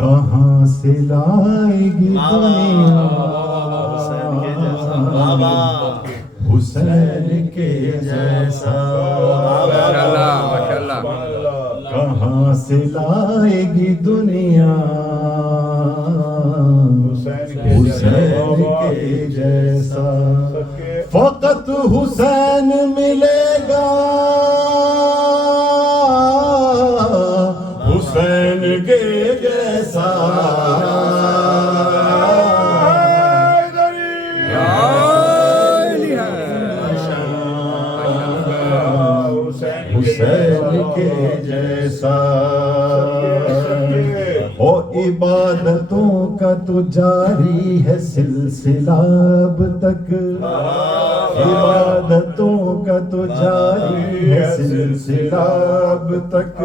کہاں سے لائے گی دنیا حسین کے جیسا کہاں سے لائے گی دنیا حسین کے جیسا فقط حسین ملے گا حسین کے جیسا حسین کے جیسا او عبادتوں کا تو جاری ہے سلسلہ اب تک عبادتوں کا تو جاری ہے سلسلہ اب تک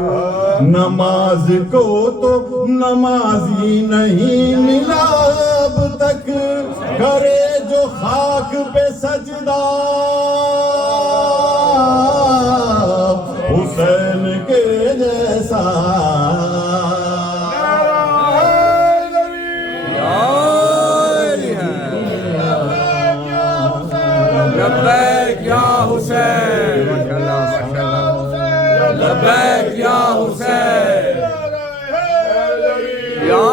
نماز کو تو نمازی نہیں ملا اب تک کرے جو خاک پہ سجدہ حسین کے جیسا لبیک یا حسین لبیک یا حسین یا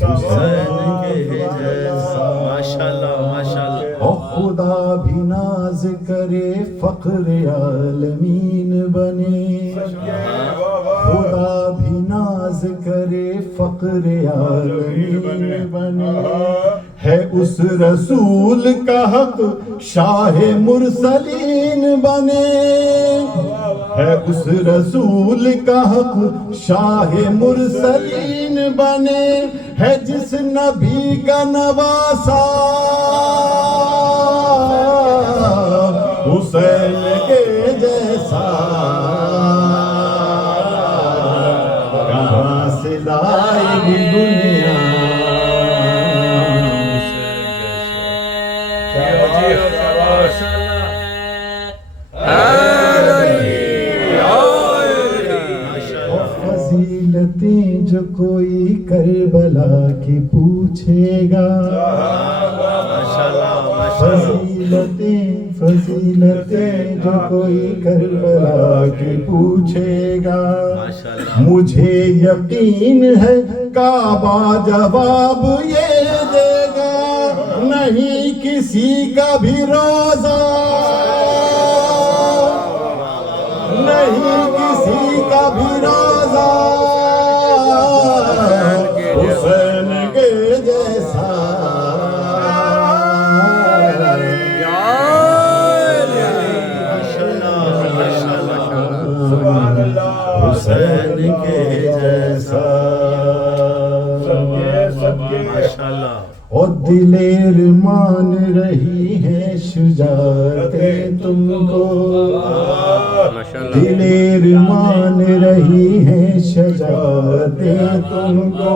حسین کے جیسا خدا بھی ناز کرے فخر عالمین بنے خدا بھی ناز کرے فخر عالمین بنے ہے اس رسول کا حق شاہ مرسلین بنے ہے اس رسول کا حق شاہ مرسلین بنے ہے جس نبی کا نواسا حسین کے جیسا کہاں سے لائے گی دنیا فضیلتیں جو کوئی کربلا کی پوچھے گا فضیلتیں جو کوئی کربلا کی پوچھے گا مجھے یقین ہے کعبہ جواب یہ دے گا نہیں کسی کا بھی روزہ نہیں کسی کا بھی روزہ حسین کے جیسا حسین کے جیسا اور دلیر مان رہی ہے شجاعتیں تم کو دلیر مان رہی ہے شجاعتیں تم کو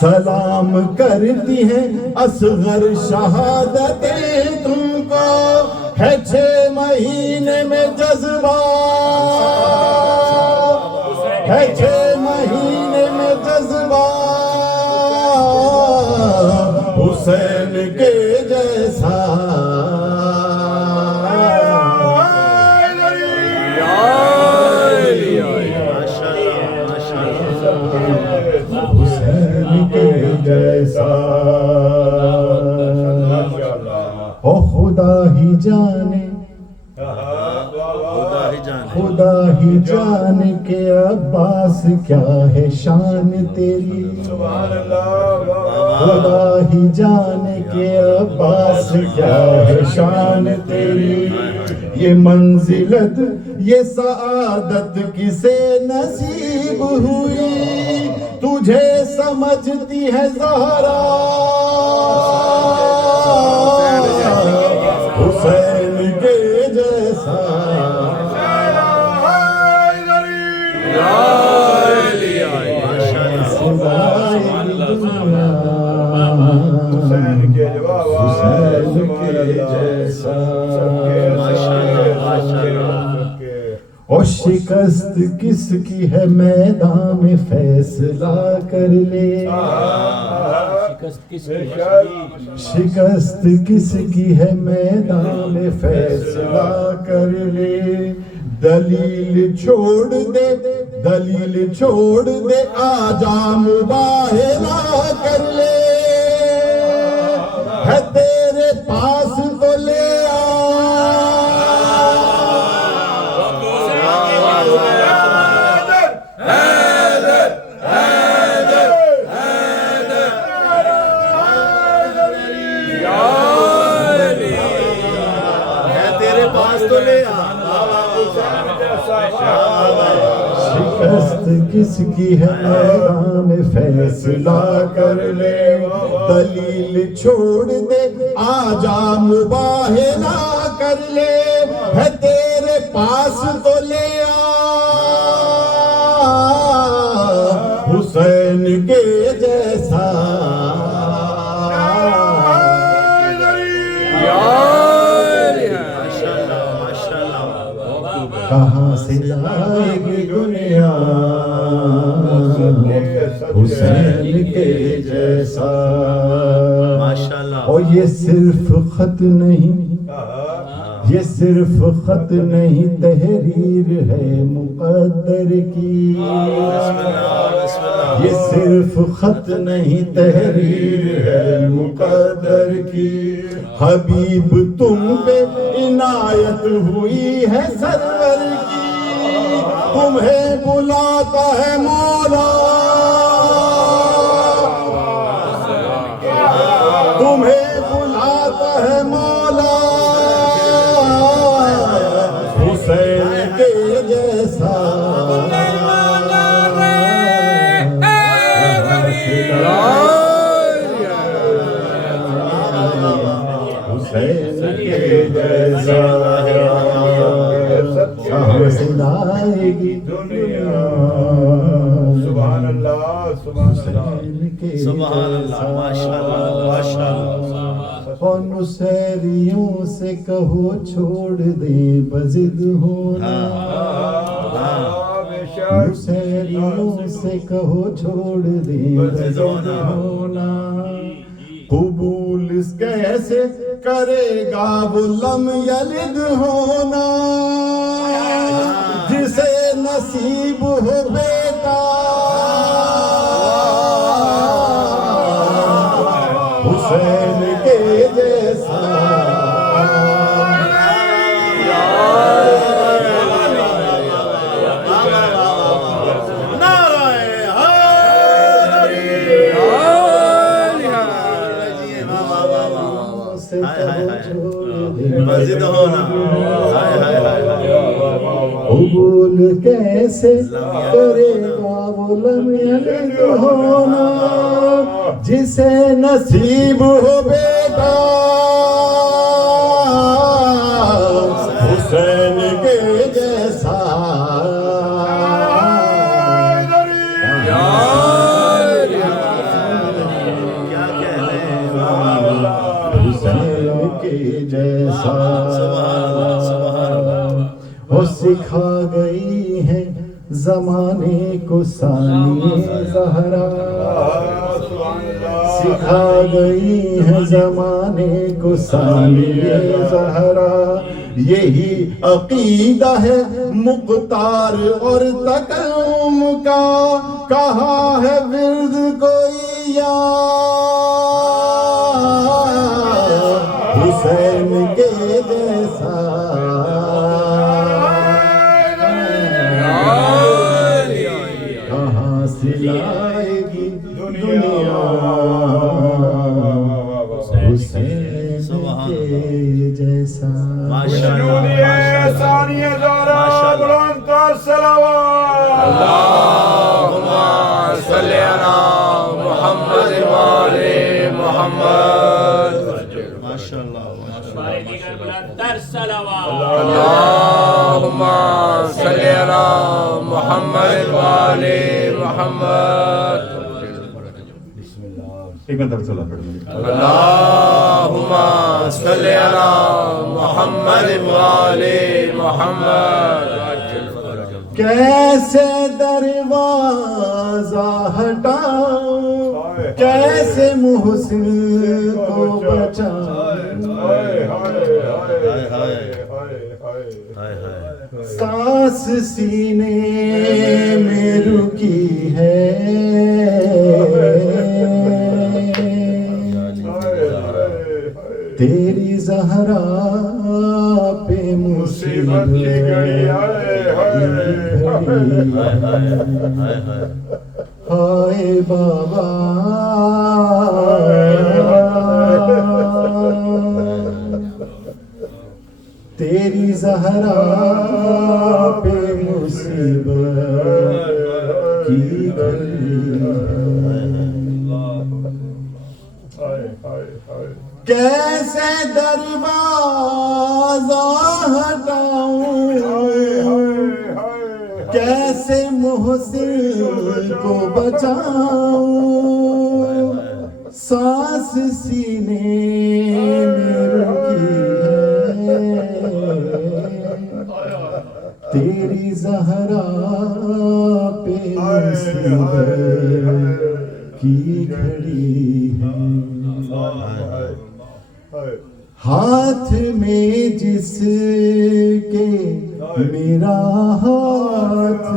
سلام کرتی ہیں اصغر شہادتیں تم کو ہے 6 مہینے میں جذبہ ہے 6 مہینے میں جذبہ حسین کے جیسا حسین کے جیسا او خدا ہی جانے خدا ہی جان کے عباس کیا ہے شان تیری خدا ہی جان کے عباس کیا ہے شان تیری یہ منزلت یہ سعادت کسے نصیب ہوئی تجھے سمجھتی ہے زہرا حسین کے جیسا اور شکست کس کی ہے میدان میں فیصلہ کر لے، شکست کس کی ہے میدان میں فیصلہ کر لے، دلیل چھوڑ دے، دلیل چھوڑ دے، آجا مباہلہ کر لے، ہے تیرے پاس تو لے شکست کس کی ہے میدان میں فیصلہ کر لے، دلیل چھوڑ دے، آجا مباہلہ کر لے، ہے تیرے پاس تو لے آ حسین کے جیسا، کہاں سے لائے گی دنیا حسین کے جیسا، اور یہ صرف خط نہیں، یہ صرف خط نہیں، تحریر ہے مقدر کی، یہ صرف خط نہیں، تحریر ہے مقدر کی، حبیب تم پہ عنایت ہوئی ہے سرور کی، تمہیں بلاتا ہے مولا، تمہیں بلاتا ہے مولا، حسین کے جیسا حسین کے جیسا کہاں سے لائے گی دنیا، سبحان اللہ سبحان اللہ سبحان اللہ، ماشاءاللہ ماشاءاللہ، اور نصیریوں سے کہو چھوڑ دے بزد ہونا، نصیریوں سے کہو چھوڑ دے بزد ہونا، قبول کیسے کرے گا وہ لم یلد ہونا، جسے نصیب ہو بیٹا حسین کے جیسا، مسجد ہونا، قبول کیسے کرے گا وہ لم یلد ہونا، جسے نصیب ہو بیٹا حسین کے جیسا، حسین کے جیسا، وہ سکھا گئی ہے زمانے کو ثانی زہرا، سکھا گئی ہے زمانے کو ثانی زہرا، یہی عقیدہ ہے مختار اور تکلم کا، کہاں ہے ورد کوئی حسین کے جیسا، کہاں سے لائے گی دنیا حسین کے جیسا، اللہم صلی علی محمد وآل محمد، اللہم صلی علی محمد وآل محمد، ایک مرتبہ صلی اللہ پڑھیں، اللہم صلی علی محمد وآل محمد۔ کیسے دروازہ ہٹاؤں کیسے محسن کو بچاؤں سانس سینے میں رکی ہے تیری زہرا پہ مصیبت کی گھڑی ہائے بابا تیری زہرا پہ مصیبت کی گھڑی کیسے دروازہ ہٹاؤں کیسے محسن کو بچاؤں سانس سینے میں رکی ہے تیری زہرا پہ مصیبت کی گھڑی ہے ہاتھ میں جس کے میرا ہاتھ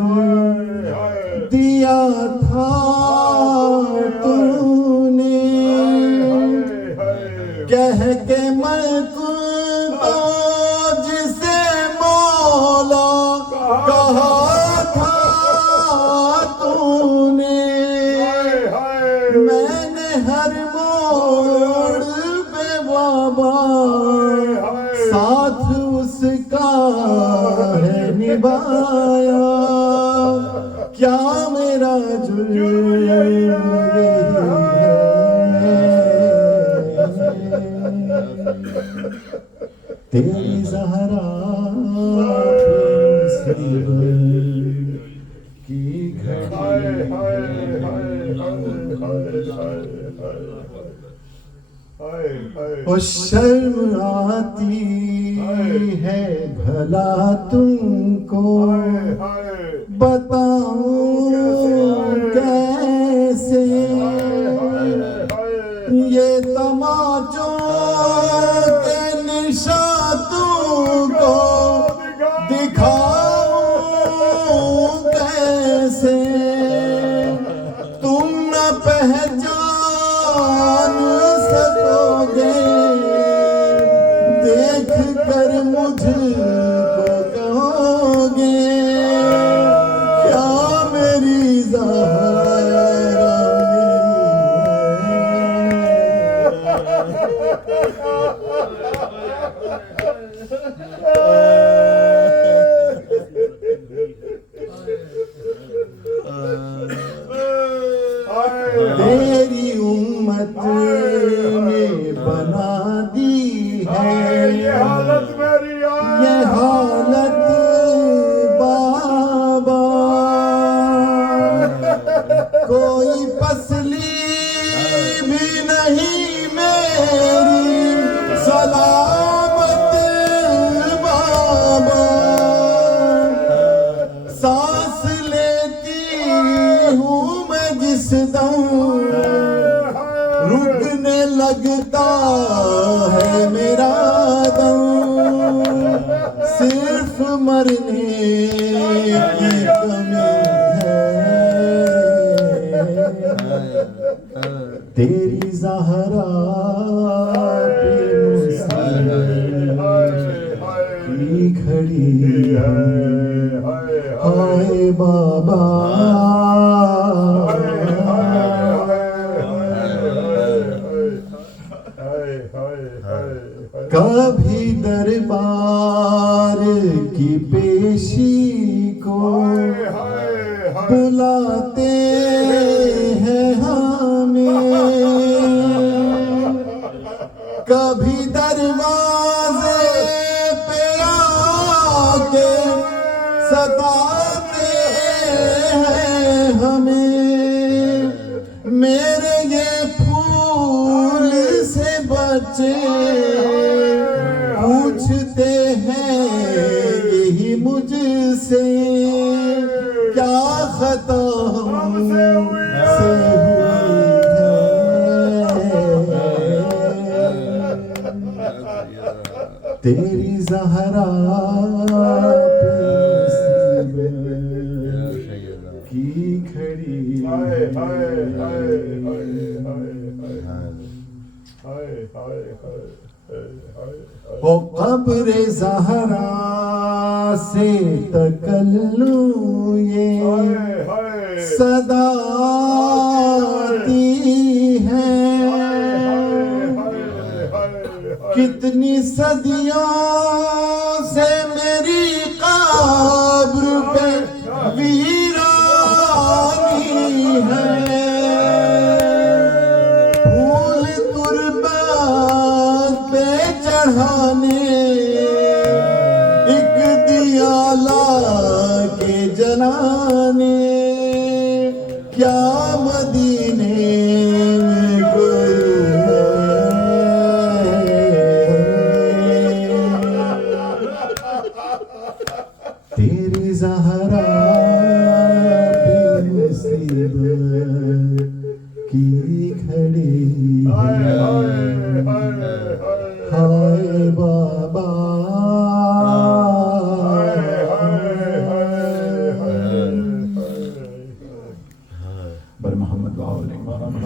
دیا تھا تو نے کہہ کے میں تو جسے مولا کہا تھا تو نے میں نے ہر موڑ بابا ساتھ اس کا ہے نبھایا کیا میرا جرم ہے تیری زہرا کی گھڑی اور شرم آتی ہے بھلا تم کو بتاؤں کیسے یہ تماچوں کے نشاں تم کو دکھاؤں کیسے تم نہ پہچان سکو گے دیکھ کر مجھ کو کہو گے کیا میری زہرا تیری امت نے بنا دی ہے یہ حالت بابا کوئی پسلی بھی نہیں میری سلامت بابا سانس لیتی ہوں میں جس دم رکنے لگتا ہے میرا دم صرف مرنے کی کمی ہے تیری زہرا پہ مصیبت کی گھڑی ہے ہائے بابا کبھی دربار کی پیشی کو بلاتے ہیں ہمیں کبھی دروازے پہ آ کے ستاتے ہیں ہمیں میرے یہ پھول سے بچے پوچھتے ہیں یہی مجھ سے کیا خطا ہم سے ہوئی ہے تیری زہرا کی کھڑی او قبر زہرا سے تکلوں یہ صدا آتی ہے کتنی صدیوں سے میری قبر پہ ویرانی ہے پھول تربت پہ چڑھانے ایک دیا لا کے جلانے کیا مدینے میں کوئی تیری زہرا پہ مصیبت کی کھڑی ہائے بابا بر محمد اللہم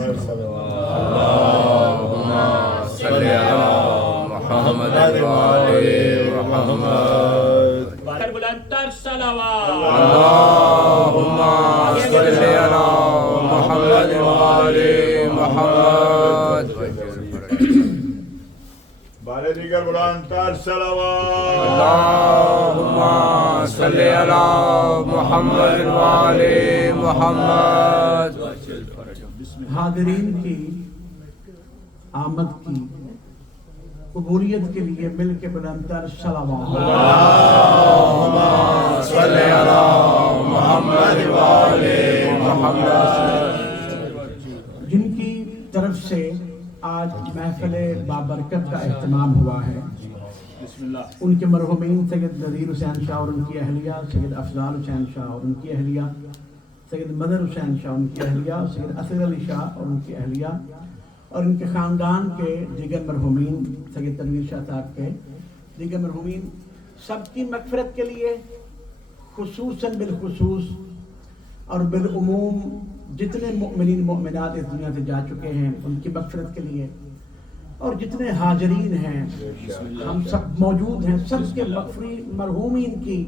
صلی علی محمد وآل محمد بلندتر صلوات اللہم صلی علی محمد وآل محمد بارے دیگر بلندتر صلوات اللہم صلی علی محمد وآل محمد حاضرین کی آمد کی قبولیت کے لیے مل کے بلندتر صلوات اللہم صلی علی محمد وآل محمد جن کی طرف سے آج محفل بابرکت کا اہتمام ہوا ہے ان کے مرحومین سید نذیر حسین شاہ اور ان کی اہلیہ سید افضال حسین شاہ اور ان کی اہلیہ سید مدر حسین شاہ ان کی اہلیہ سید اصغر علی شاہ اور ان کی اہلیہ اور ان کے خاندان کے دیگر مرحومین سید تنویر شاہ صاحب کے دیگر مرحومین سب کی مغفرت کے لیے خصوصاً بالخصوص اور بالعموم جتنے مؤمنین مؤمنات اس دنیا سے جا چکے ہیں ان کی مغفرت کے لیے اور جتنے حاضرین ہیں ہم سب موجود ہیں سب کے مرحومین کی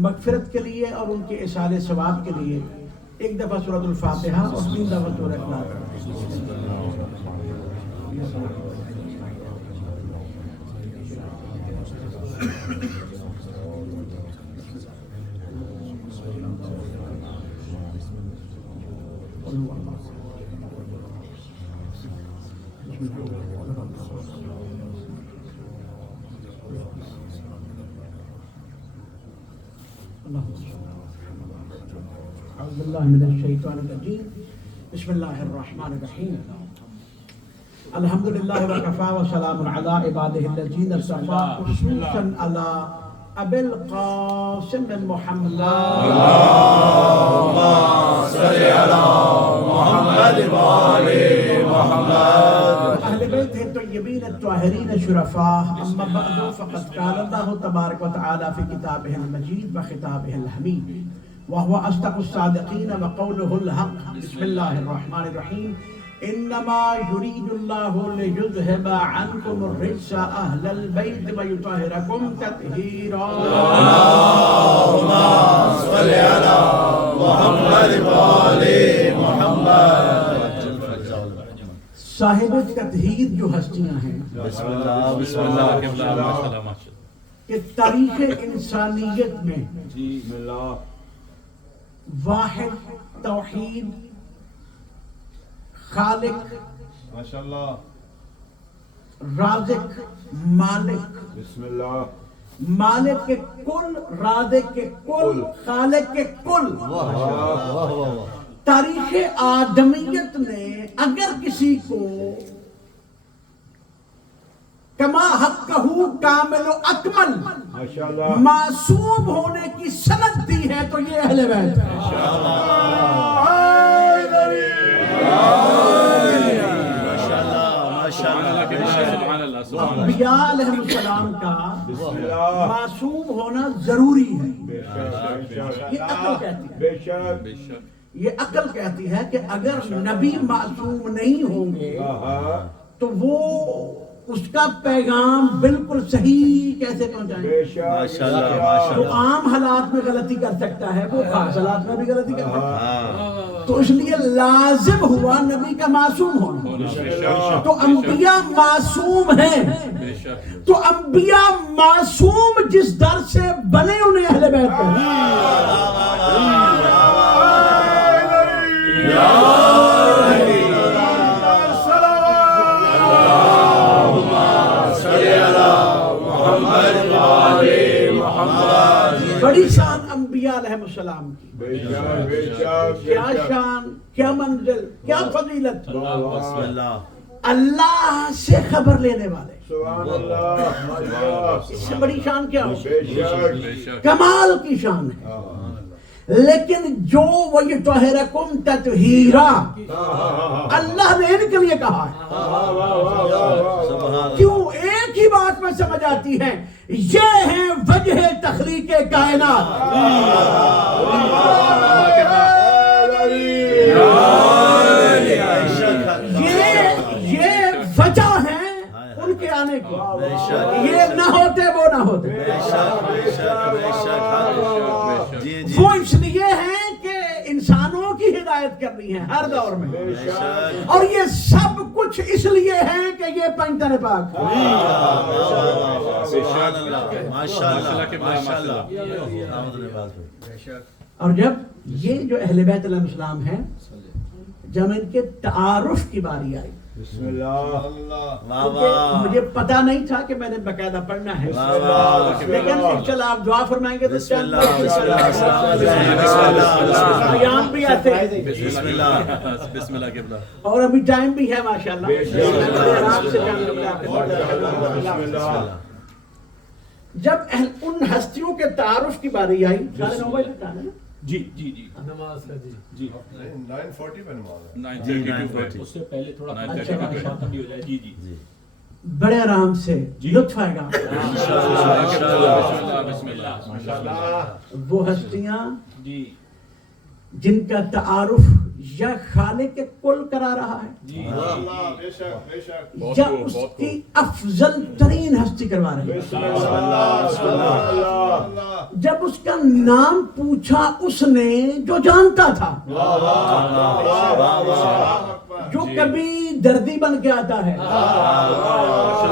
مغفرت کے لیے اور ان کے اصالِ ثواب کے لیے ایک دفعہ سورۃ الفاتحہ اور 3 دفعہ سورۃ اخلاص اعوذ باللہ من الشیطان الرجیم بسم اللہ الرحمن الرحیم الحمدللہ وکفا وسلام علی عبادہ الذین اصطفیٰ خصوصاً علی ابی القاسم محمد اللہم صلی علی محمد وآل محمد اہل بیت الطیبین الطاہرین الشرفاء اما بعد فقد قال اللہ تبارک وتعالی فی کتابہ المجید وخطابہ الحمید وهو أصدق الصادقين وقوله الحق بسم الله الرحمن الرحيم إنما يريد الله ليذهب عنكم الرجس أهل البيت ويطهركم تطهيرا اللهم صل على محمد وآل محمد صاحب تطہیر جو ہستیاں ہیں بسم اللہ کہ تاریخ انسانیت میں بسم اللہ واحد توحید خالق ماشاءاللہ رازق مالک بسم اللہ مالک کے کل رازق کے کل خالق کے کل تاریخ آدمیت نے اگر کسی کو کما حقہ کامل و اکمل ماشاءاللہ معصوم ہونے کی سند دی ہے تو یہ اہل بیت ہے. انبیاء علیہ السلام کا معصوم ہونا ضروری ہے. یہ عقل کہتی ہے، بے شک یہ عقل کہتی ہے کہ اگر نبی معصوم نہیں ہوں گے تو وہ اس کا پیغام بالکل صحیح کیسے پہنچائیں بے گے؟ شک جو عام حالات میں غلطی کر سکتا ہے وہ خاص حالات میں بھی غلطی کر سکتا ہے. تو اس لیے لازم ہوا نبی کا معصوم ہونا. تو انبیاء معصوم ہیں، تو انبیاء معصوم جس در سے بنے انہیں اہل بیت کہتے ہیں. بڑی شان انبیاء علیہ السلام کی، بے شک کیا شان، کیا منزل، کیا فضیلت. اللہ سے خبر لینے والے، سبحان اللہ ماشاءاللہ اس سے بڑی شان کیا ہو؟ بے شک کمال کی شان ہے. لیکن جو وَيُطَهِّرَكُمْ تَطْهِيرًا اللہ نے ان کے لیے کہا ہے. کیوں؟ ایک ہی بات میں سمجھ آتی ہے، یہ ہے وجہ تخلیق کائنات. یہ وجہ ہے ان کے آنے کی. یہ نہ ہوتے وہ نہ ہوتے. وہ اس لیے ہیں کہ انسانوں کی ہدایت کرنی ہے ہر دور میں، اور یہ سب کچھ اس لیے ہے کہ یہ پنجتن پاک. اور جب یہ جو اہل بیت علیہ السلام ہیں، جب ان کے تعارف کی باری آئی، بسم اللہ کیونکہ مجھے پتا نہیں تھا کہ میں نے باقاعدہ پڑھنا ہے، لیکن انشاءاللہ آپ دعا فرمائیں گے تو چند قیام بھی آتے ہیں اور ابھی ٹائم بھی ہے ماشاءاللہ. آرام سے جب ان ہستیوں کے تعارف کی باری آئی، جی جی جی نماز کا جی 9:40 پہ نماز ہے. 9:30 اس سے پہلے تھوڑا ختم بھی ہو جائے. جی جی بڑے آرام سے لطف آئے گا. وہ ہستیاں جی جن کا تعارف یا خالق کل کرا رہا ہے جی بے شک یا اس کی افضل ترین ہستی کروا رہی ہے. جب اس کا نام پوچھا اس نے جو جانتا تھا، جو کبھی دردی بن کے آتا ہے،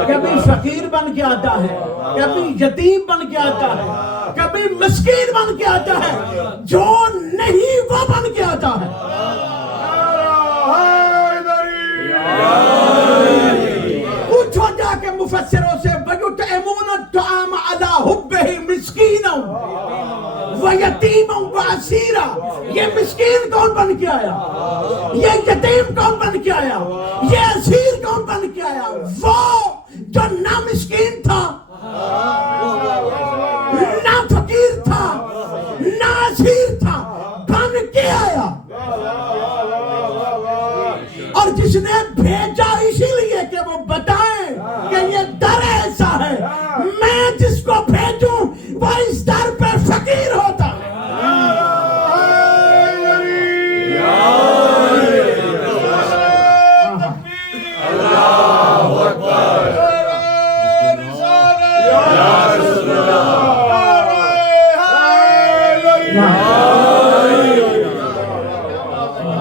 کبھی فقیر بن کے آتا ہے، کبھی یتیم بن کے آتا ہے، کبھی مسکین بن کے آتا ہے، جو نہیں وہ بن کے آتا ہے. پوچھو جا کے مفسروں سے، وَيُطْعِمُونَ الطَّعَامَ عَلَىٰ حُبِّهِ مِسْكِينًا وَيَتِيمًا وَأَسِيرًا. یہ مسکین کون بن کے آیا؟ یہ یتیم کون بن کے آیا؟ یہ اسیر کون بن کے آیا؟ وہ جو نہ مسکین تھا، نہ فقیر تھا، نہ اسیر تھا، بن کے آیا. اور جس نے بھیجا اسی لیے کہ وہ بتائیں کہ یہ در ایسا ہے، میں جس کو بھیجوں وہ اس در پہ فقیر ہوتا ہے.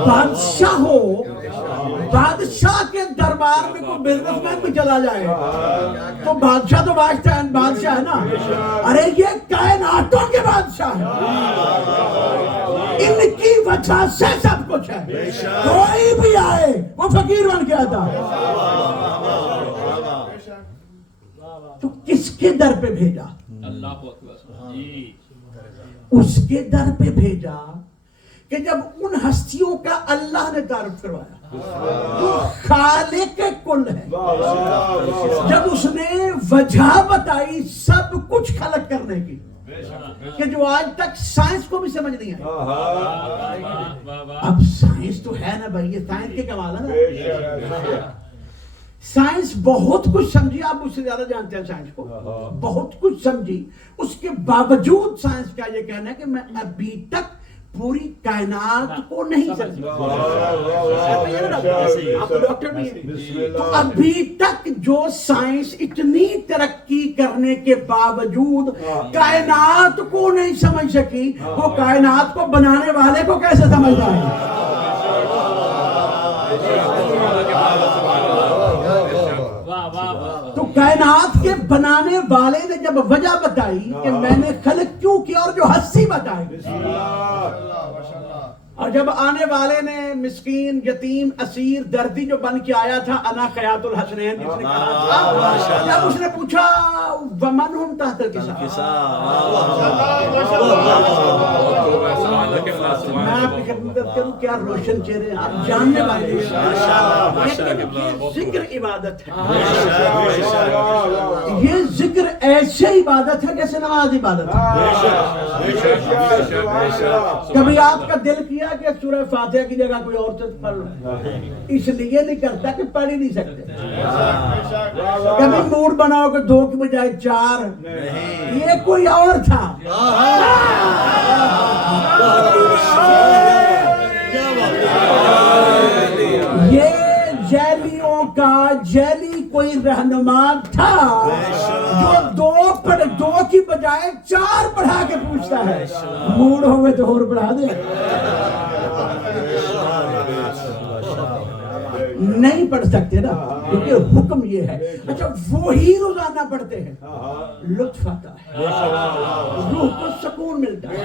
بادشاہ ہو، بادشاہ کے دربار میں کوئی بزنس مین بھی چلا جائے تو بادشاہ تو بادشاہ ہے نا. ارے یہ کائناتوں کے بادشاہ ہے، ان کی وجہ سے سب کچھ ہے. کوئی بھی آئے وہ فقیر بن کے آتا ہے. تو کس کے در پہ بھیجا؟ اللہ اکبر. جی اس کے در پہ بھیجا کہ جب ان ہستیوں کا اللہ نے تعارف کروایا تو خالق کل ہے، جب اس نے وجہ بتائی سب کچھ خلق کرنے کی کہ جو آج تک سائنس کو بھی سمجھ نہیں آئی. اب سائنس تو ہے نا بھائی، یہ سائنس کے کمال ہے نا. سائنس بہت کچھ سمجھی، آپ مجھ سے زیادہ جانتے ہیں سائنس کو، بہت کچھ سمجھی، اس کے باوجود سائنس کا یہ کہنا ہے کہ میں ابھی تک پوری کائنات کو نہیں سمجھا. آپ ڈاکٹر بھی ہیں، تو ابھی تک جو سائنس اتنی ترقی کرنے کے باوجود کائنات کو نہیں سمجھ سکی، وہ کائنات کو بنانے والے کو کیسے سمجھ پائے؟ تو کائنات کے بنانے والے نے جب وجہ بتائی کہ میں نے خلق کیوں کیا اور جو ہستی بتائی، اور جب آنے والے نے مسکین یتیم اسیر دردی جو بن کے آیا تھا انا خیات الحسنین جس نے کہا تھا، جب اس نے پوچھا ومن ہم تحت الکساء، میں آپ کی خدمت کروں کیا روشن چہرے آپ جاننے والے ہیں. ذکر عبادت ہے، یہ ذکر ایسے عبادت ہے جیسے نماز عبادت ہے. کبھی آپ کا دل کیا کہ سورہ فاتحہ کی جگہ کوئی اور چیز پڑھ لو، اس لیے نہیں کرتا کہ پڑھ ہی نہیں سکتے. کبھی موڈ بناؤ کہ 2 کی بجائے 4، یہ کوئی اور تھا. یہ جیلیوں کا جیلی کوئی رہنما تھا جو 2 کی بجائے 4 پڑھا کے پوچھتا ہے، موڈ ہوئے تو اور پڑھا دے. نہیں پڑھ سکتے نا کیونکہ حکم یہ ہے. اچھا وہی روزانہ پڑھتے ہیں، لطف آتا ہے، روح کو سکون ملتا ہے.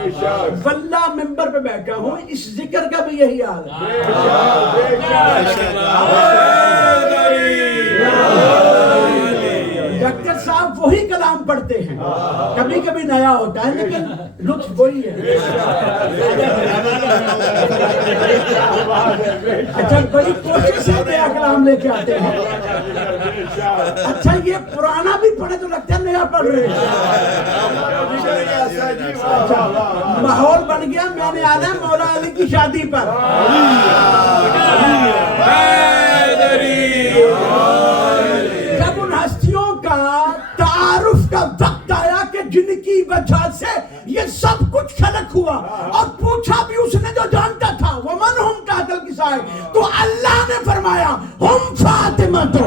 واللہ ممبر پہ بیٹھا ہوں، اس ذکر کا بھی یہی حال ہے. ڈاکٹر صاحب وہی کلام پڑھتے ہیں، کبھی کبھی نیا ہوتا ہے لیکن لطف وہی ہے. اچھا بڑی کوشش سے نیا کلام لے کے آتے ہیں. اچھا یہ پرانا بھی پڑھے تو لگتا ہے نیا پڑھ رہے ہیں. اچھا ماحول بن گیا، میں نے آنا مولا علی کی شادی پر. جب ان ہستیوں کا تعارف کا وقت آیا کہ جن کی وجہ سے یہ سب کچھ خلق ہوا، اور پوچھا بھی اس نے جو جانتا تھا ومن ہم تحت الکساء، تو اللہ نے فرمایا ہم فاطمہ تو.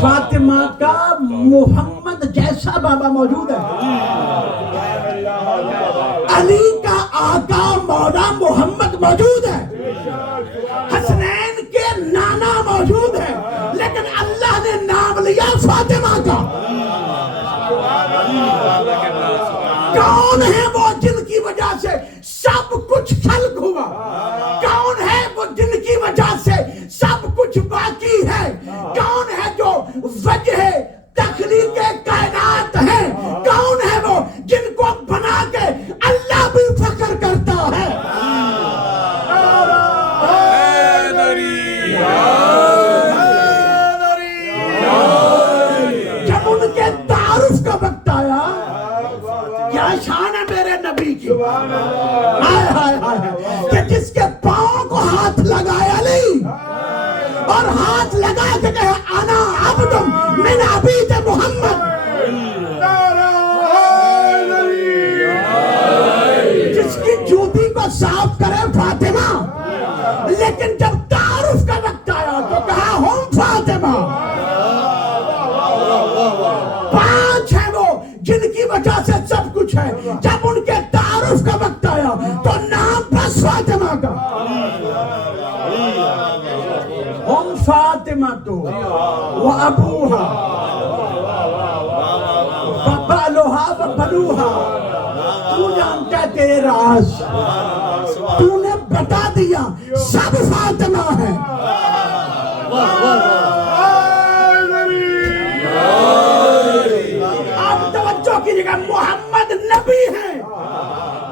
فاطمہ کا محمد جیسا بابا موجود ہے، علی کا آقا مولا محمد موجود ہے، حسنین کے نانا موجود ہے، لیکن اللہ نے نام لیا فاطمہ کا. کون ہے وہ جن کی وجہ سے سب کچھ خلق ہوا؟ کون ہے وہ جن کی وجہ سے سب کچھ باقی ہے؟ کون ہے جو وجہ تخلیق کائنات ہے؟ کون ہے وہ جن کو بنا کے اللہ بھی فخر کرتا ہے؟ جب ان کے تعارف کا وقت آیا، کیا شان ہے میرے نبی کی، ہائے ہائے ہائے، کہ جس کے پاؤں کو ہاتھ لگایا علی اور ہاتھ لگا کے کہا انا عبد من عبید محمد. جس کی جوتی کو صاف کرے فاطمہ، لیکن جب تعارف کا وقت آیا تو کہا ہم فاطمہ. 5 ہیں وہ جن کی وجہ سے سب کچھ ہے، جب ان کے تعارف کا وقت آیا تو نام بس فاطمہ کا. ہم فاطمہ تو وابوہا وبالوہا وبنوہا. تو جانتا ہے تیرے راز، تو نے بتا دیا سب فاطمہ ہے. آپ توجہ کیجیے گا، محمد نبی ہے،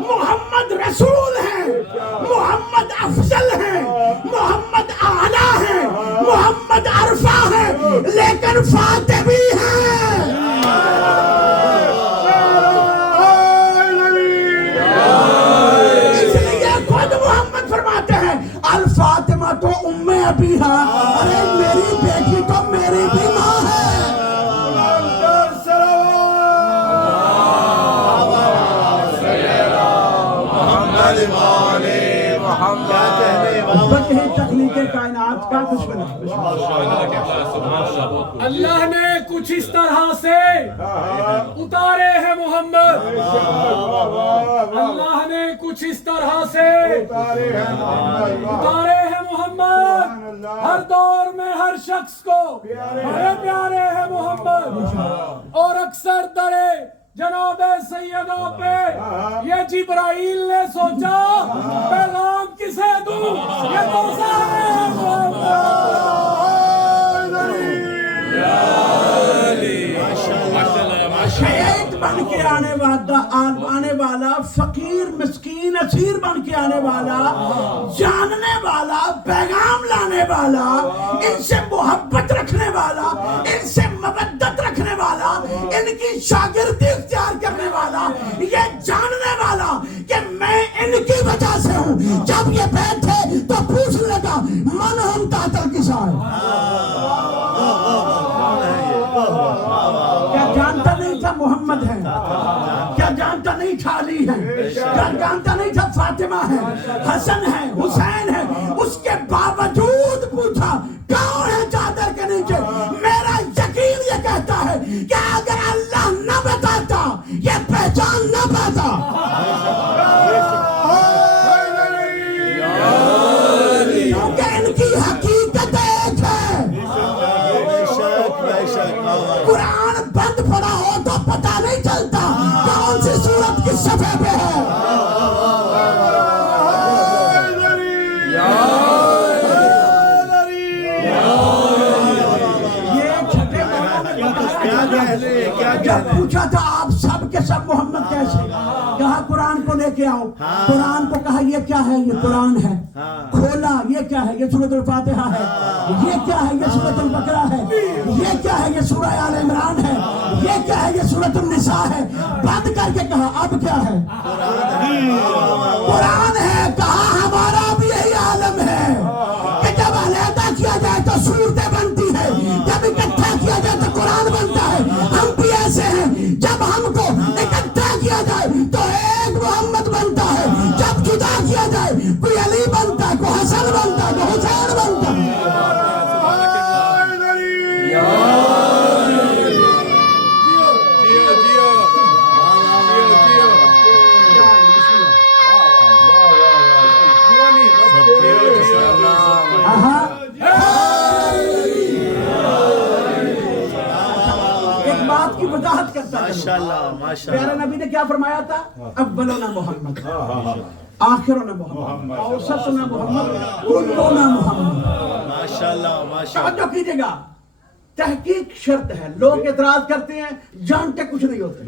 محمد رسول ہے، محمد افضل ہے، محمد اعلیٰ ہے، محمد عرفہ ہے، لیکن فاطمی ہے. اس لیے خود محمد فرماتے ہیں الفاطمہ تو ام ابیہا، ارے میری بیٹی تو میری بھی ماں ہے. وجہ تخلیق کائنات کا دشمن. اللہ نے کچھ اس طرح سے اتارے ہیں محمد، اللہ نے کچھ اس طرح سے اتارے ہیں محمد. ہر دور میں ہر شخص کو بڑے پیارے ہیں محمد. اور اکثر درے جناب سیدہ پہ یہ جبرائیل نے سوچا پیغام کسے دوں، یہ تو سارے ہیں شہید بن کے آنے والا، فقیر مسکین اسیر بن کے آنے والا، جاننے والا، پیغام لانے والا، ان سے محبت رکھنے والا، ان سے مودت رکھنے والا، ان کی شاگردی اختیار کرنے والا، یہ جاننے والا کہ میں ان کی وجہ سے ہوں. جب یہ بیٹھے تو پوچھنے لگا من ہم تحت الکساء. کیا جانتا نہیں تھا محمد ہے؟ کیا جانتا نہیں تھا علی ہے؟ کیا جانتا نہیں تھا فاطمہ ہے، حسن ہے، حسین ہے؟ اس کے باوجود پوچھا کون ہے چادر کے نیچے. میرا یقین یہ کہتا ہے کہ اگر اللہ نہ بتاتا یہ پہچان نہ پاتا. کیونکہ ان کی حقیقت ایک ہے. قرآن بند پڑا ہو تو پتہ نہیں چلتا کون سی سورت کس صفحے پہ ہے. جب پوچھا تھا آپ سب کے سب محمد کیسے، کہا قرآن کو لے کے آؤ. قرآن کو کہا یہ کیا ہے، یہ قرآن ہے. کھولا یہ کیا ہے، یہ سورۃ الفاتحہ ہے. یہ کیا ہے، یہ سورۃ البقرہ ہے. یہ کیا ہے، یہ سورہ آل عمران ہے. یہ کیا ہے، یہ سورۃ النساء ہے. بند کر کے کہا اب کیا ہے، قرآن ہے. کہا ہمارا بھی یہی عالم ہے کہ جب علیحدہ کیا جائے تو صورتیں بنتی ہے، جب اکٹھا کیا جائے تو قرآن بنتا ہے. ہم بھی ایسے ہیں، جب ہم کو اکٹھا کیا جائے تو ایک محمد بنتا ہے، جب جدا کیا جائے کوئی علی بنتا ہے، کوئی حسن بنتا ہے، کوئی حسین بنتا ہے. ایک بات کی وضاحت کرتا ہے، پیارے نبی نے کیا فرمایا تھا؟ اولنا محمد، آخرنا محمد، اوسطنا محمد، کلنا محمد. توجہ کیجیے گا، تحقیق شرط ہے. لوگ اعتراض کرتے ہیں جانتے کچھ نہیں ہوتے.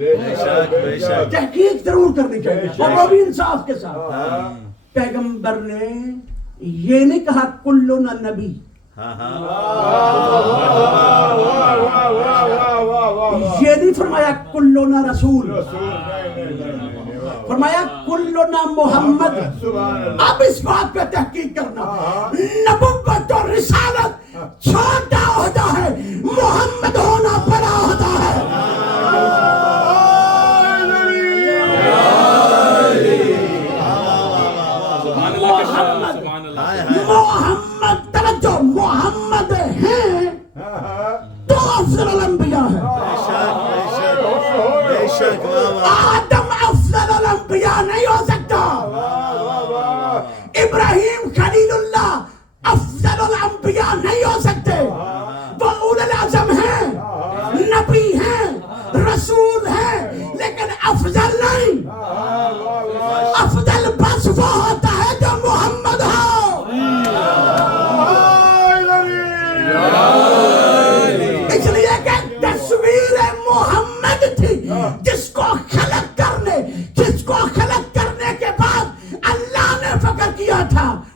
تحقیق ضرور کرنی چاہیے اور وہ بھی انصاف کے ساتھ. پیغمبر نے یہ نہیں کہا کلنا نبی، یہ نہیں فرمایا کلنا رسول، فرمایا کلنا محمد. اب اس بات پہ تحقیق کرنا، نبوت اور رسالت چھوٹا ہوتا ہے، محمد ہونا بڑا ہوتا ہے. محمد توجہ، محمد ہیں تو افضل الانبیاء ہے. آدم افضل الانبیاء نہیں ہو سکتا. ابراہیم خلیل اللہ افضل الانبیاء نہیں ہو سکتے. وہ اولو العزم ہیں، نبی ہیں، رسول ہیں، لیکن افضل نہیں. افضل بس وہ ہوتا ہے جو محمد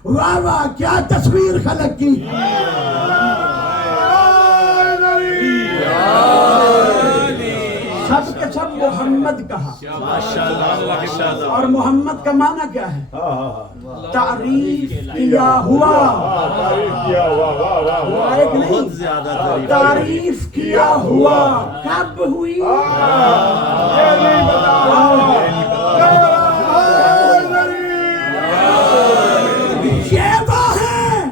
واہ واہ کیا تصویر خلق کی. سب کے سب محمد کہا. اور محمد کا معنی کیا ہے؟ تعریف کیا ہوا. ایک نہیں، تعریف کیا ہوا. کب ہوئی؟ یہ وہ ہیں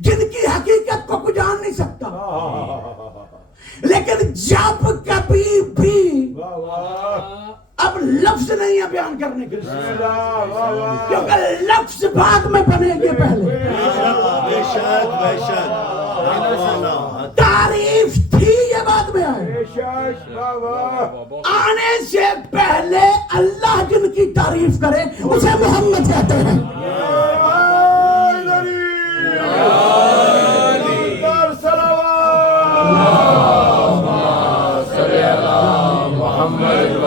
جن کی حقیقت کو کوئی جان نہیں سکتا، لیکن جب کبھی بھی اب لفظ نہیں ہے بیان کرنے کے لیے، کیونکہ لفظ بعد میں بنے گے. پہلے تعریف تھی، یہ بعد میں آئے. آنے سے پہلے اللہ جن کی تعریف کرے اسے محمد کہتے ہیں.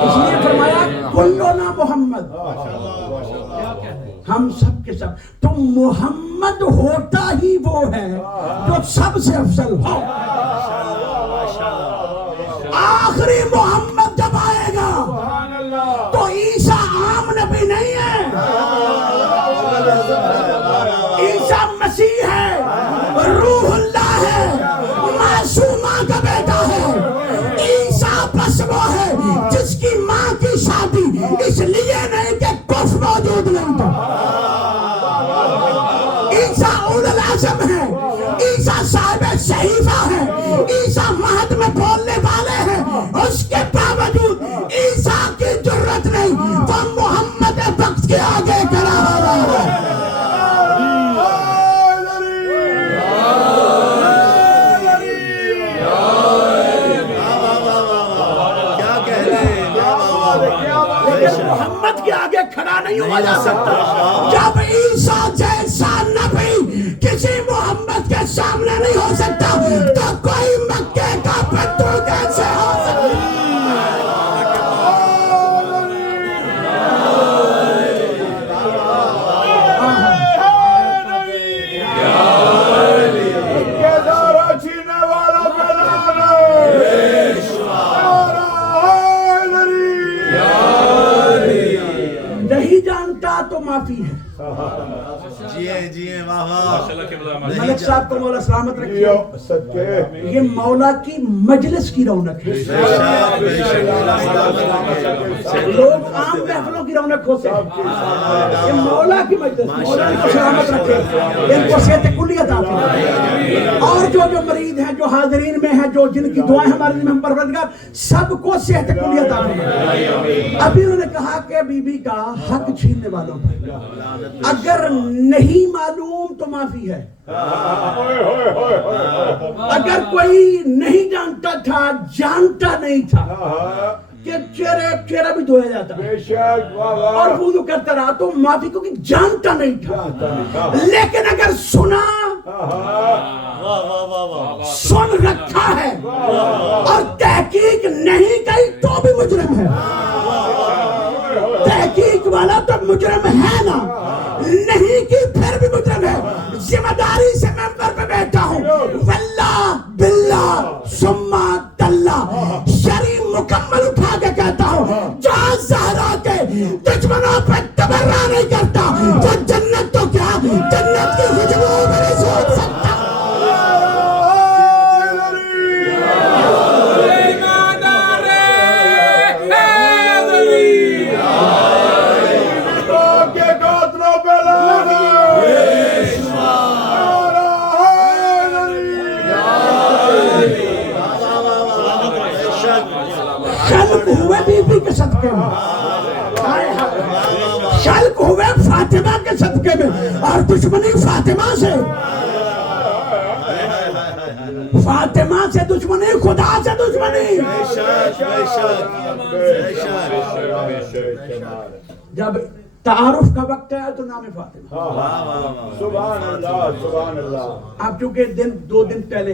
اس لیے فرمایا کلنا محمد، ہم سب کے سب. تو محمد ہوتا ہی وہ ہے جو سب سے افضل ہو. آخری محمد جب آئے گا تو عیسیٰ عام نبی نہیں ہے، عیسیٰ مسیح ہے، روح اللہ ہے، معصومہ کا بیٹا ہے. عیسیٰ بس وہ ہے جس کی ماں کی شادی اس لیے نہیں کہ کفر موجود نہیں تھا. عیسیٰ اول العزم ہے، عیسیٰ صاحب صحیفہ ہے، عیسیٰ مہد میں بولنے والے ہیں. اس کے باوجود عیسیٰ کی جرت نہیں، وہ محمد وقت کے آگے کھڑا ہو رہا ہے. محمد کے آگے کھڑا نہیں ہوا جا سکتا. جب عیسیٰ جیسا نبی کسی محمد کے سامنے نہیں ہو سکتا تو کوئی مکے کا پتھر کیسے ہو سکتا؟ تو معافی ہے. ملک صاحب کو مولا سلامت رکھیے. یہ مولا کی مجلس کی رونق ہے. لوگ عام محفلوں کی رونق ہوتے ہیں، یہ مولا کی مجلس. مولا ان کو سلامت رکھے، ان کو صحت کلی عطا فرمائے. اور جو مریض ہیں، جو حاضرین میں ہیں، جو جن کی دعائیں ہمارے لیے ہم پروردگار سب کو صحت کلی عطا فرمائے. ابھی انہوں نے کہا کہ بی بی کا حق چھیننے والوں پر اگر نہیں معلوم تو معافی ہے. اگر کوئی نہیں جانتا تھا، جانتا نہیں تھا کہ چہرہ بھی دھویا جاتا اور وضو کرتا رہا تو معافی، کیونکہ جانتا نہیں تھا. لیکن اگر سنا، سن رکھا ہے اور تحقیق نہیں کی تو بھی مجرم ہے. تحقیق والا تو مجرم ہے نا، نہیں کی پھر بھی مجرم ہے. ذمہ داری سے ممبر پہ بیٹھا ہوں، واللہ باللہ ثم تاللہ شرع مکمل اٹھا کے کہتا ہوں، جو زہرا کے دشمنوں پہ تبرہ نہیں کرتا وہ جنت تو کیا جنت کی خوشبو میں نہیں سوچ سکتا. شلق ہوئے بی بی کے صدقے میں، شلق ہوئے فاطمہ کے صدقے میں، اور دشمنی فاطمہ سے، فاطمہ سے دشمنی، خدا سے دشمنی. جب تعارف کا وقت ہے تو نام فاطمہ. سبحان اللہ سبحان اللہ. اب چونکہ 2 دن پہلے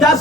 10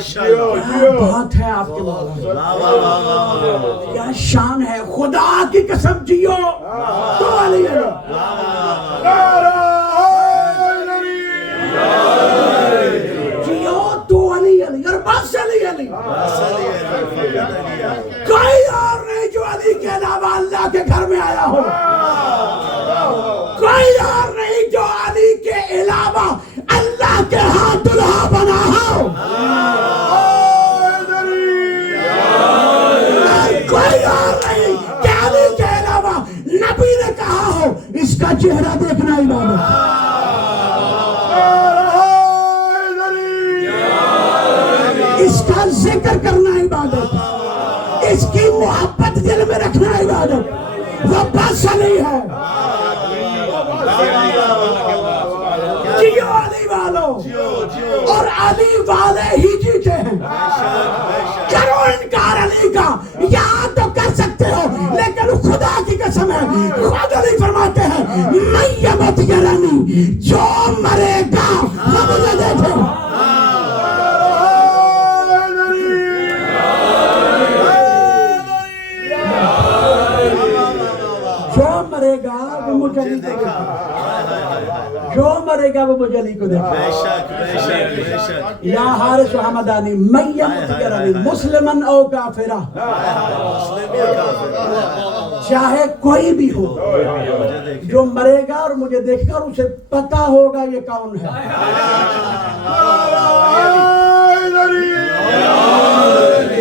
کیا بات ہے آپ کے مولا، کیا شان ہے، خدا کی قسم جیو تو علی جیو تو علی اور بس علی کوئی اور نہیں جو علی کے علاوہ اللہ کے گھر میں آیا ہو، کوئی اور نہیں جو علی کے علاوہ اللہ کے ہاں دلہا بنا ہو، کوئی اور نہیں کہ علی کے علاوہ نبی نے کہا ہو اس کا چہرہ دیکھنا عبادت، اس کا ذکر کرنا عبادت، اس کی محبت دل میں رکھنا عبادت، وہ بس علی ہے۔ جیو علی والو، اور علی والے ہی جیتے ہیں۔ کرو انکار علی کا، یہاں تو کر سکتے ہو لیکن خدا کی قسم ہے خود علی فرماتے ہیں میں یمت یرانی، جو مرے گا وہ مجھے دیکھے، جو مرے گا وہ مجھے علی کو دیکھے، جو مرے گا وہ مجھے علی کو دیکھے۔ یا حارث و حمدانی من یمت یرانی مسلمن او کافرہ، چاہے کوئی بھی ہو جو مرے گا اور مجھے دیکھے گا اور اسے پتا ہوگا یہ کون ہے۔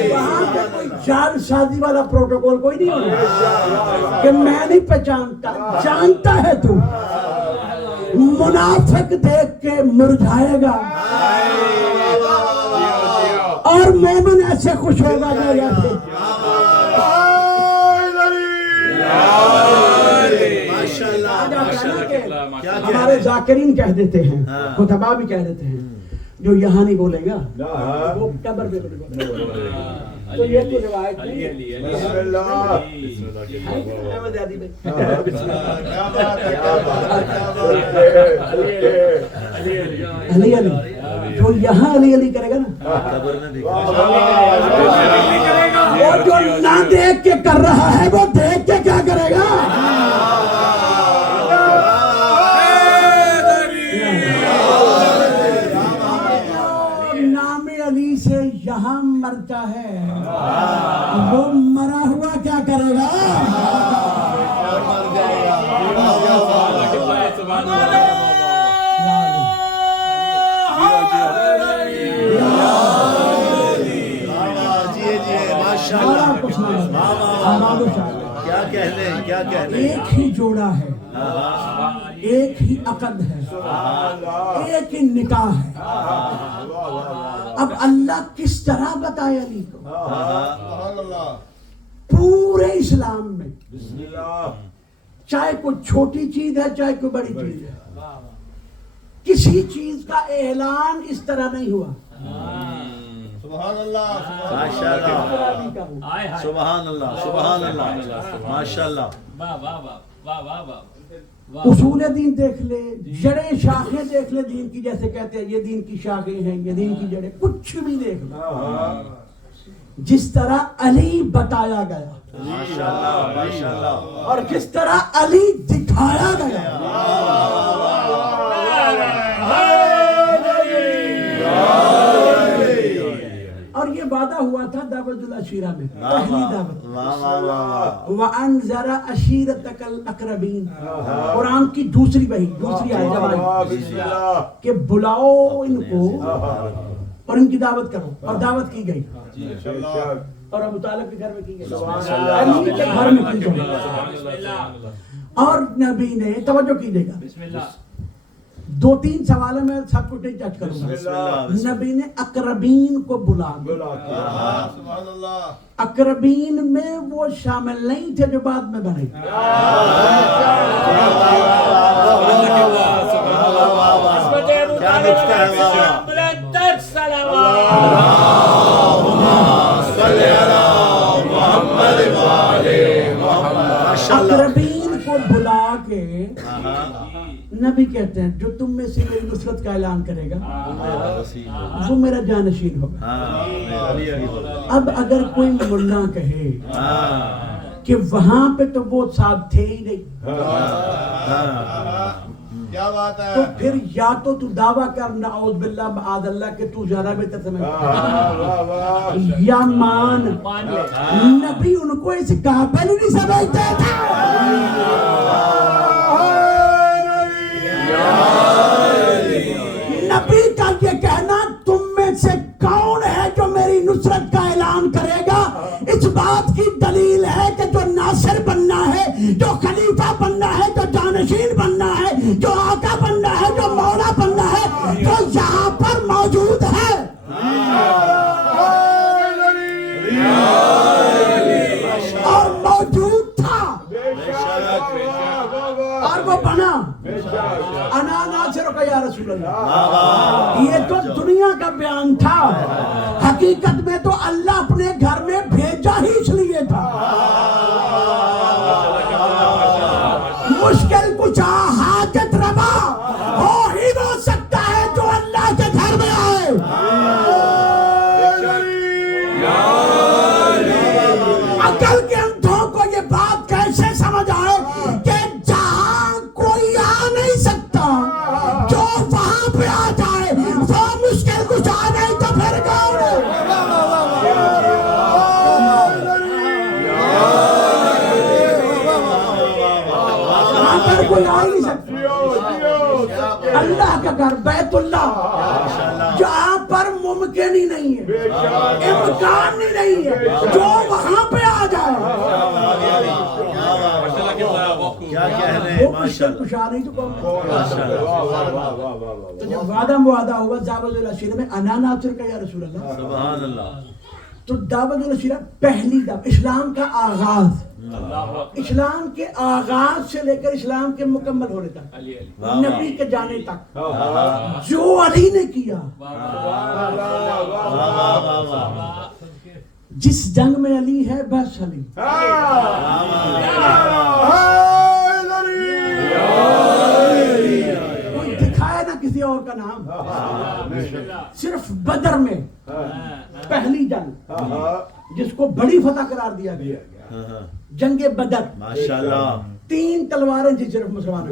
وہاں پہ کوئی جان سازی والا پروٹوکول کوئی نہیں ہوگا کہ میں نہیں پہچانتا، جانتا ہے تو۔ منافق دیکھ کے مرجھائے گا اور مومن ایسے خوش ہوگا جیسے ہمارے ذاکرین کہہ دیتے ہیں، خطبہ بھی کہہ دیتے ہیں جو یہاں نہیں بولے گا وہ قبر پہ بولے گا۔ تو یہ تو روایت نہیں ہے۔ علی علی جو یہاں علی علی کرے گا نا، وہ جو نہ دیکھ کے کر رہا ہے وہ دیکھ کے کیا کرے گا؟ نام علی سے یہاں مرتا ہے، وہ مرا ہوا کیا کرے گا؟ ایک ہی جوڑا ہے، ایک ہی عقد ہے، ایک ہی نکاح ہے۔ اب اللہ کس طرح بتائے علی کو؟ پورے اسلام میں چاہے کوئی چھوٹی چیز ہے چاہے کوئی بڑی چیز ہے، کسی چیز کا اعلان اس طرح نہیں ہوا۔ سبحان اللہ، سبحان اللہ، سبحان اللہ، ماشاءاللہ۔ اصول دین دیکھ لے، جڑیں شاخیں دیکھ لے دین کی، جیسے کہتے ہیں یہ دین کی شاخیں ہیں، یہ دین کی جڑیں، کچھ بھی دیکھ لے جس طرح علی بتایا گیا ماشاءاللہ، ماشاءاللہ، اور جس طرح علی دکھایا گیا۔ اور یہ وعدہ ہوا تھا دعوت العشیرہ میں، پہلی دعوت، وَأَنذَرَ عَشِيرَتَكَ الْأَقْرَبِينَ، قرآن کی دوسری وحی، دوسری آیت جب آئی کہ بلاؤ ان کو اور ان کی دعوت کرو، اور دعوت کی گئی اور ابو طالب کے گھر میں کی گئی، علی کے گھر میں کی گئی۔ اور نبی نے توجہ کیجیے گا، دو تین سوالوں میں سب کچھ ٹچ کروں گا۔ نبی نے اقربین کو بلا دیا، اقربین میں وہ شامل نہیں تھے جو بعد میں بنے۔ اقربین کو بلا کے نبی کہتے ہیں جو تم میں سے میری نصرت کا اعلان کرے گا وہ میرا جانشین ہوگا. اب اگر کوئی ملا کہے کہ وہاں پہ تو وہ صاحب تھے ہی نہیں, کیا بات ہے, تو پھر یا تو دعویٰ کر نعوذ باللہ معاذ اللہ کہ تو زیادہ بہتر سمجھتا یا مان نبی ان کو اس قابل نہیں سمجھتے تھے. نبی کا یہ کہنا تم میں سے کون ہے جو میری نصرت کا اعلان کرے گا اس بات کی دلیل ہے کہ جو ناصر بننا ہے, جو خلیفہ بننا ہے, جو جانشین بننا ہے, جو آقا بننا ہے, جو مولا بننا ہے جو یہاں پر موجود ہے. اور موجود تھا اور وہ بنا. انا ناصرک یا رسول اللہ, یہ تو دنیا کا بیان تھا, حقیقت میں تو اللہ اپنے گھر میں بھیجا ہی اس لیے تھا. مشکل کچھ حاجت روا ہو ہی وہ سکتا ہے جو اللہ کے گھر میں آئے. عقل کے اندھوں کو یہ بات کیسے سمجھ آئے کہ جہاں کوئی آ نہیں سکتا جو وہاں پہ آ جائے وہ مشکل کچھ آ نہیں تو پھر کون ہے. وہاں پر کوئی آ نہیں سکتا. اللہ کا گھر بیت اللہ جہاں پر ممکن ہی نہیں ہے, امکان ہی نہیں ہے جو وہاں پہ آ جائے وہ مشکل کچھ آ نہیں تو کون. تو جب وعدہ معاہدہ ہوا دعوت العشیرہ میں انا ناصر کا یا رسول اللہ, تو دعوت العشیرہ پہلی دعوت اسلام کا آغاز, اسلام کے آغاز سے لے کر اسلام کے مکمل ہونے تک, نبی کے جانے تک جو علی نے کیا. جس جنگ میں علی ہے بس علی. کوئی دکھائے نہ کسی اور کا نام. صرف بدر میں پہلی جنگ جس کو بڑی فتح قرار دیا گیا, جنگ بدر, 3 تلواریں تھی صرف مسلمانوں,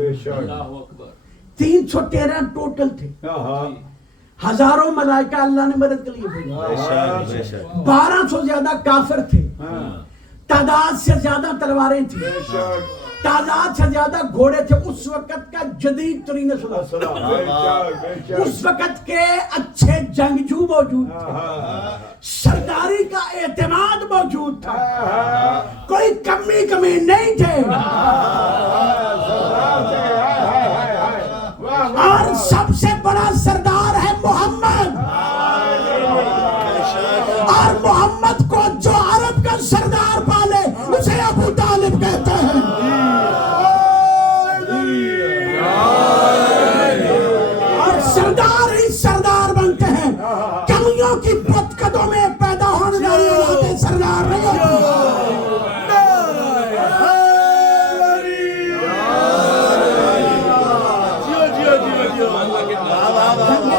313 ٹوٹل تھے, ہزاروں ملائکہ اللہ نے مدد کے لیے بھیجا, 1200 زیادہ کافر تھے, تعداد سے زیادہ تلواریں تھیں, تعداد سے زیادہ گھوڑے تھے. اس وقت کا جدید ترین اسلحہ, اس وقت کے اچھے جنگجو موجود تھے, سرداری کا اعتماد موجود تھا, کوئی کمی نہیں تھے. اور سب سے بڑا سردار ہے محمد, اور محمد کو جو عرب کا سردار پالے اسے ابو طالب کہتے ہیں. اور سردار ہی سردار بنتے ہیں, کمیوں کی پتکدوں میں پیدا ہونے والی اولادیں سردار نہیں ہوتی.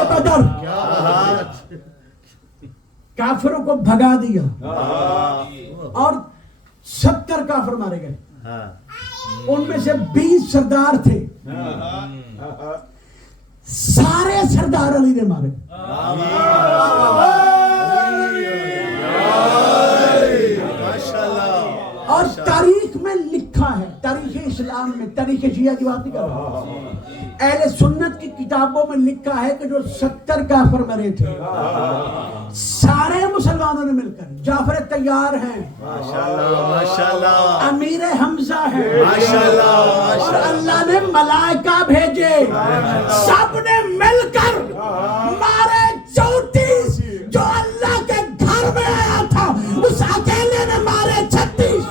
بدر کافروں کو بھگا دیا اور 70 کافر مارے گئے. ان میں سے 20 سردار تھے, سارے سردار علی نے مارے. اور تاریخ میں لکھا ہے, تاریخ اسلام میں, تاریخ شیعہ کی بات نہیں کر رہا, اہل سنت کی کتابوں میں لکھا ہے کہ جو 70 کافر مرے تھے سارے مسلمانوں نے مل کر, جعفر طیار ہیں, امیر حمزہ ہیں, اور اللہ نے ملائکہ بھیجے, سب نے مل کر مارے 34. جو اللہ کے گھر میں آیا تھا اس اکیلے نے مارے 36.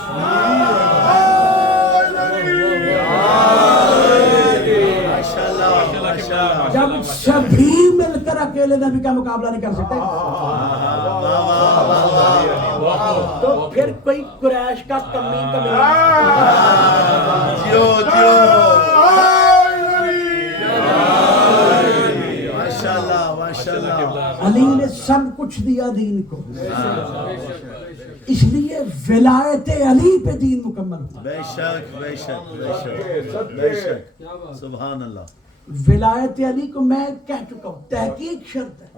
جب سبھی مل کر اکیلے نبی کا مقابلہ نہیں کر سکتے تو پھر کوئی قریش کا کمی سب کچھ دیا دین کو، اس لیے ولایت علی پہ دین مکمل ہوا۔ بے شک بے شک بے شک بے شک، سبحان اللہ۔ ولایت علی کو میں کہہ چکا ہوں، تحقیق شرط ہے،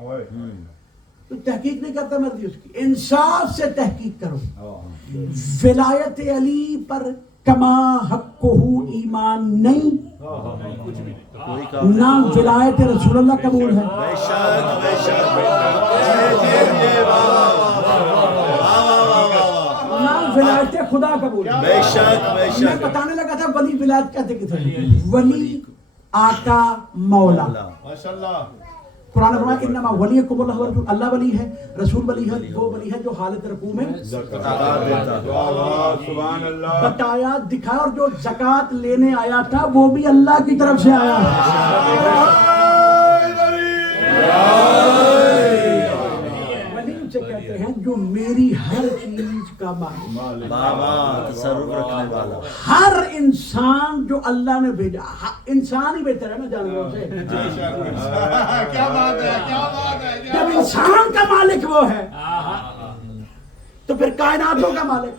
تو تحقیق نہیں کرتا مرضی اس کی، انصاف سے تحقیق کرو۔ ولایت علی پر کما حقہ ایمان نہیں، کوئی کام نہ ولایت رسول اللہ قبول ہے۔ بے شک بے شک واہ واہ واہ، نہ ولایت خدا قبول ہے۔ بے شک بے میں شک، بتانے لگا تھا ولی ولایت کہتے کتنے، ولی آقا مولا۔ ماشاءاللہ قرآن فرمایا انما ولیکم اللہ، اللہ ولی ہے، رسول ولی ہے، وہ ولی ہے جو حالت رکوع میں زکات دیتا ہے۔ سبحان اللہ بتایا دکھایا، اور جو زکوٰۃ لینے آیا تھا وہ بھی اللہ کی طرف سے آیا ہے۔ ولی اسے کہتے ہیں جو میری ہر چیز کا مالک، بابا تصرف رکھنے والا، ہر انسان جو اللہ نے بھیجا، انسان ہی بہتر ہے نا جانوروں سے، کیا بات ہے کیا بات ہے کیا جب انسان کا مالک وہ ہے تو پھر کائناتوں کا مالک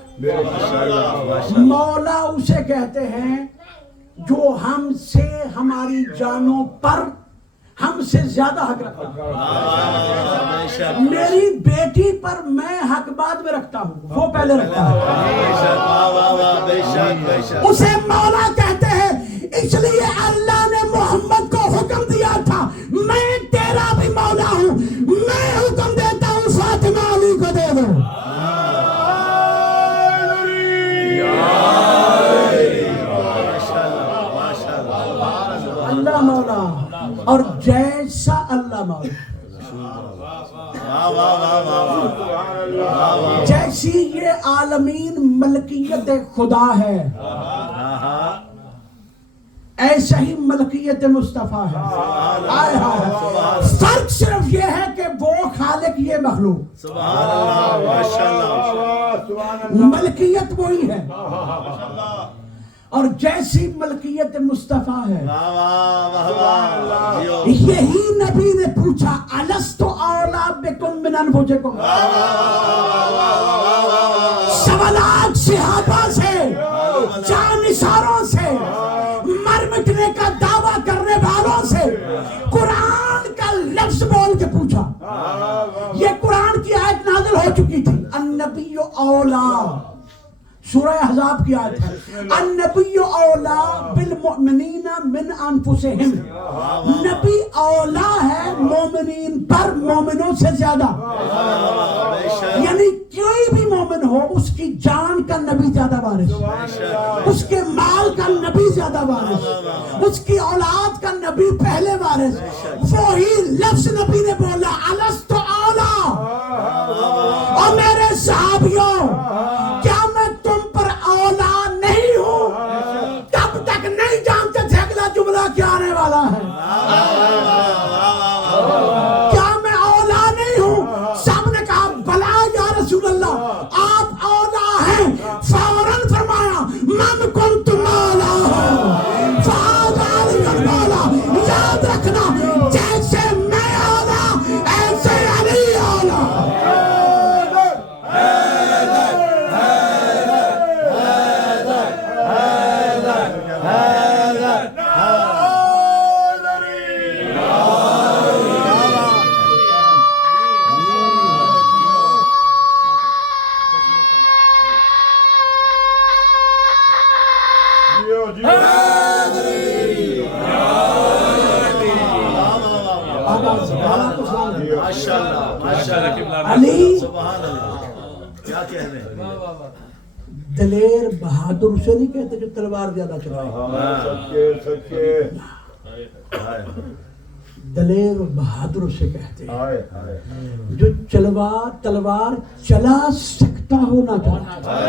مولا اسے کہتے ہیں جو ہم سے ہماری جانوں پر ہم سے زیادہ حق رکھتا بے ہے۔ شک میری بیٹی پر میں حق بعد میں رکھتا ہوں، وہ پہلے رکھتا ہے۔ بے شک واہ واہ واہ، بے شک بے شک، اسے مولا کہتے ہیں، اس لیے اللہ نے محمد کو حکم دیا تھا میں تیرا بھی مولا ہوں، میں حکم دیتا ہوں فاطمہ علی کو دے دو۔ اللہ مولا اور جیسا اللہ مولا، واہ واہ واہ واہ، جیسی یہ عالمین ملکیت خدا ہے ایسا ہی ملکیت مصطفیٰ ہے۔ آئے ہائے، فرق صرف یہ ہے کہ وہ خالق یہ مخلوق، سبحان اللہ ماشاءاللہ، ملکیت وہی ہے، اور جیسی ملکیت مصطفیٰ ہے۔ واہ واہ واہ واہ، یہی نبی نے پوچھا الست اولا بکم من انفسکم، سوالات صحابہ سے، جانثاروں سے، مر مٹنے کا دعویٰ کرنے والوں سے قرآن کا لفظ بول کے پوچھا۔ یہ قرآن کی آیت نازل ہو چکی تھی، النبی اولا، سورہ احزاب کی آیت ہے، النبی اولا بالمؤمنین من انفسہم، نبی اولا ہے مومنین پر مومنوں سے زیادہ، یعنی کوئی بھی مومن ہو اس کی جان کا نبی زیادہ وارث، اس کے مال کا نبی زیادہ وارث، اس کی اولاد کا نبی پہلے وارث۔ وہی لفظ نبی نے بولا الست اولا، اور میرے صحابیوں کیا میں تم پر اولا نہیں ہوں؟ تب تک نہیں جانتے تھے اگلا جملہ کیا آنے والا ہے۔ کیا میں اولا نہیں ہوں؟ سب نے کہا بلا یا رسول اللہ آپ اولا ہیں، فوراً فرمایا من کنت مولا ہوں فہذا علی المولا، یاد رکھنا جیسے میں اولا ایسے علی اولا۔ ماشاءاللہ ماشاءاللہ، علی سبحان اللہ، کیا کہنے ہیں، دلیر بہادر سے نہیں کہتے کہ تلوار زیادہ چلائے، دلیر بہادر سے کہتے ہیں جو تلوار چلا سکتا ہونا چاہتا۔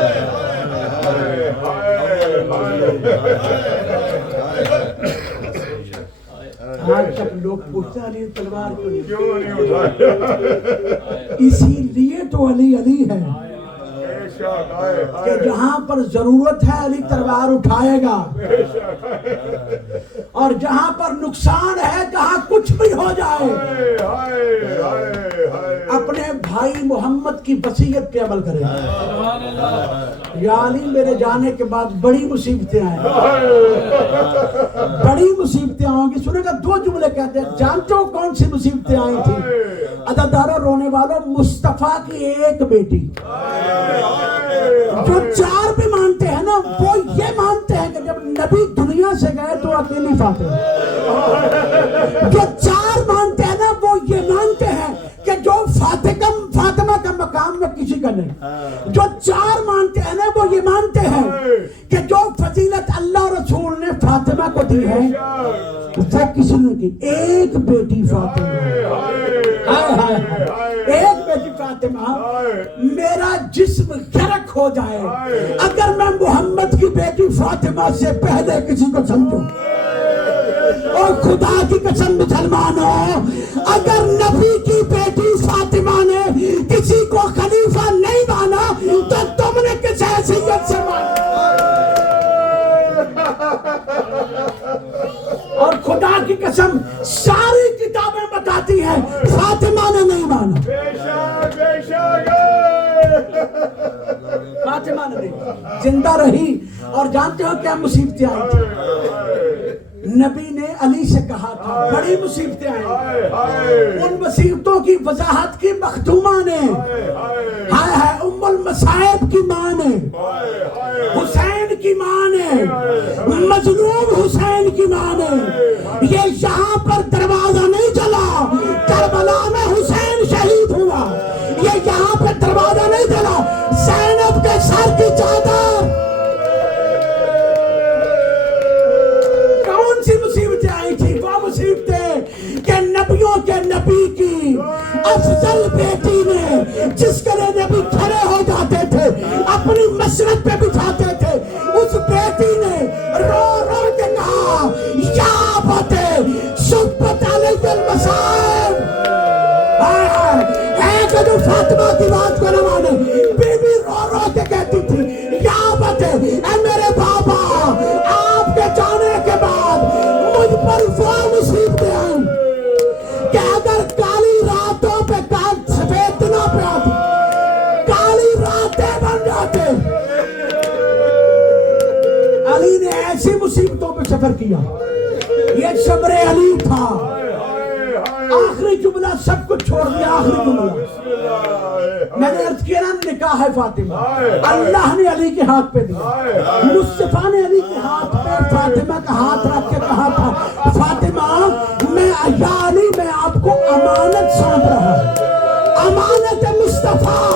آج تک لوگ پوچھتے ہیں علی تلوار کیوں نہیں اٹھایا، اسی لیے تو علی علی ہے، کہ جہاں پر ضرورت ہے علی تلوار اٹھائے گا، اور جہاں پر نقصان ہے، جہاں کچھ بھی ہو جائے، اپنے بھائی محمد کی وصیت پہ عمل کرے گا۔ یا علی میرے جانے کے بعد بڑی مصیبتیں آئیں، بڑی مصیبتیں آئیں گی۔ سنے گا دو جملے کہتے ہیں، جانتے ہو کون سی مصیبتیں آئی تھی؟ عزاداروں، رونے والوں، مصطفیٰ کی ایک بیٹی، جو چار بھی مانتے ہیں نا، وہ یہ مانتے ہیں کہ جب نبی دنیا سے گئے تو اکیلی فاطمہ، جو چار مانتے ہیں نا، وہ یہ مانتے ہیں کہ جو فاطمہ کا مقام میں کسی کا نہیں، جو چار مانتے ہیں نا، وہ یہ مانتے ہیں کہ جو فضیلت اللہ رسول نے فاطمہ کو دی ہے وہ کسی نے کی۔ ایک بیٹی فاطمہ، ایک بیٹی فاطمہ، میرا جسم غرق ہو جائے اگر میں محمد کی بیٹی فاطمہ سے پہلے کسی کو سمجھوں۔ اور خدا کی قسم مسلمانوں، اگر نبی کی بیٹی فاطمہ نے کسی کو خلیفہ نہیں مانا تو تم نے کس حیثیت سے مانا؟ اور خدا کی قسم ساری کتابیں بتاتی ہیں فاطمہ نے نہیں مانا، فاطمہ نے نہیں، زندہ رہی۔ اور جانتے ہو کیا مصیبتیں آئی تھی؟ نبی نے علی سے کہا تھا بڑی مصیبتیں آئیں، ان مصیبتوں کی وضاحت کی مخدومہ نے، ہائے ہائے ام المصائب کی ماں نے، حسین کی ماں نے، مظلوم حسین کی ماں نے، یہ یہاں پر دروازہ نہیں چلا، کربلا میں حسین شہید ہوا، یہ یہاں پر دروازہ نہیں چلا، زینب کے سر کی چادر۔ کون سی مصیبتیں آئی تھی؟ وہ مصیبتیں کہ نبیوں کے نبی کی افضل بیٹی نے، جس کے لیے نبی کھڑے ہو جاتے تھے، اپنی مسند پہ بٹھاتے تھے، اس بیٹی نے رو رو کے کہا یا فتح صبت علیہ المصائب۔ ہے کہ جو فاطمہ کی بات کو نہ مانے، بی بی رو رو کے کہتی تھی یا فتح، اے میرے بابا، آپ کے جانے کے بعد مجھ پر وہ مصیبتیں آئیں کہ اگر کالی راتوں پہ سفید دنوں پہ آتی، کالی راتیں بن جاتے۔ علی نے ایسی مصیبتوں پہ سفر کیا، یہ صبر علی تھا۔ آخری جملہ سب کچھ چھوڑ دیا، آخری جملہ میں نے عرض کیا نا، نکاح ہے فاطمہ، اللہ نے علی کے ہاتھ پہ دیا، مصطفیٰ نے علی کے ہاتھ پہ فاطمہ کا ہاتھ رکھ کے کہا تھا فاطمہ یا علی میں آپ کو امانت سونپ رہا ہوں، امانت مصطفیٰ،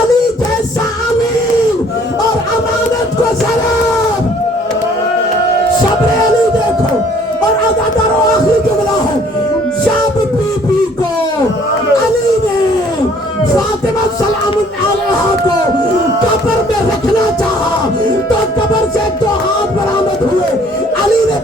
علی جیسا امین اور امانت کو ضرب، صبر علی دیکھو۔ اور عزاداروں آخری جملہ ہے، جب بی بی کو علی نے فاطمہ سلام علیہا کو قبر میں رکھنا چاہا تو قبر سے دو ہاتھ برآمد ہوئے، علی نے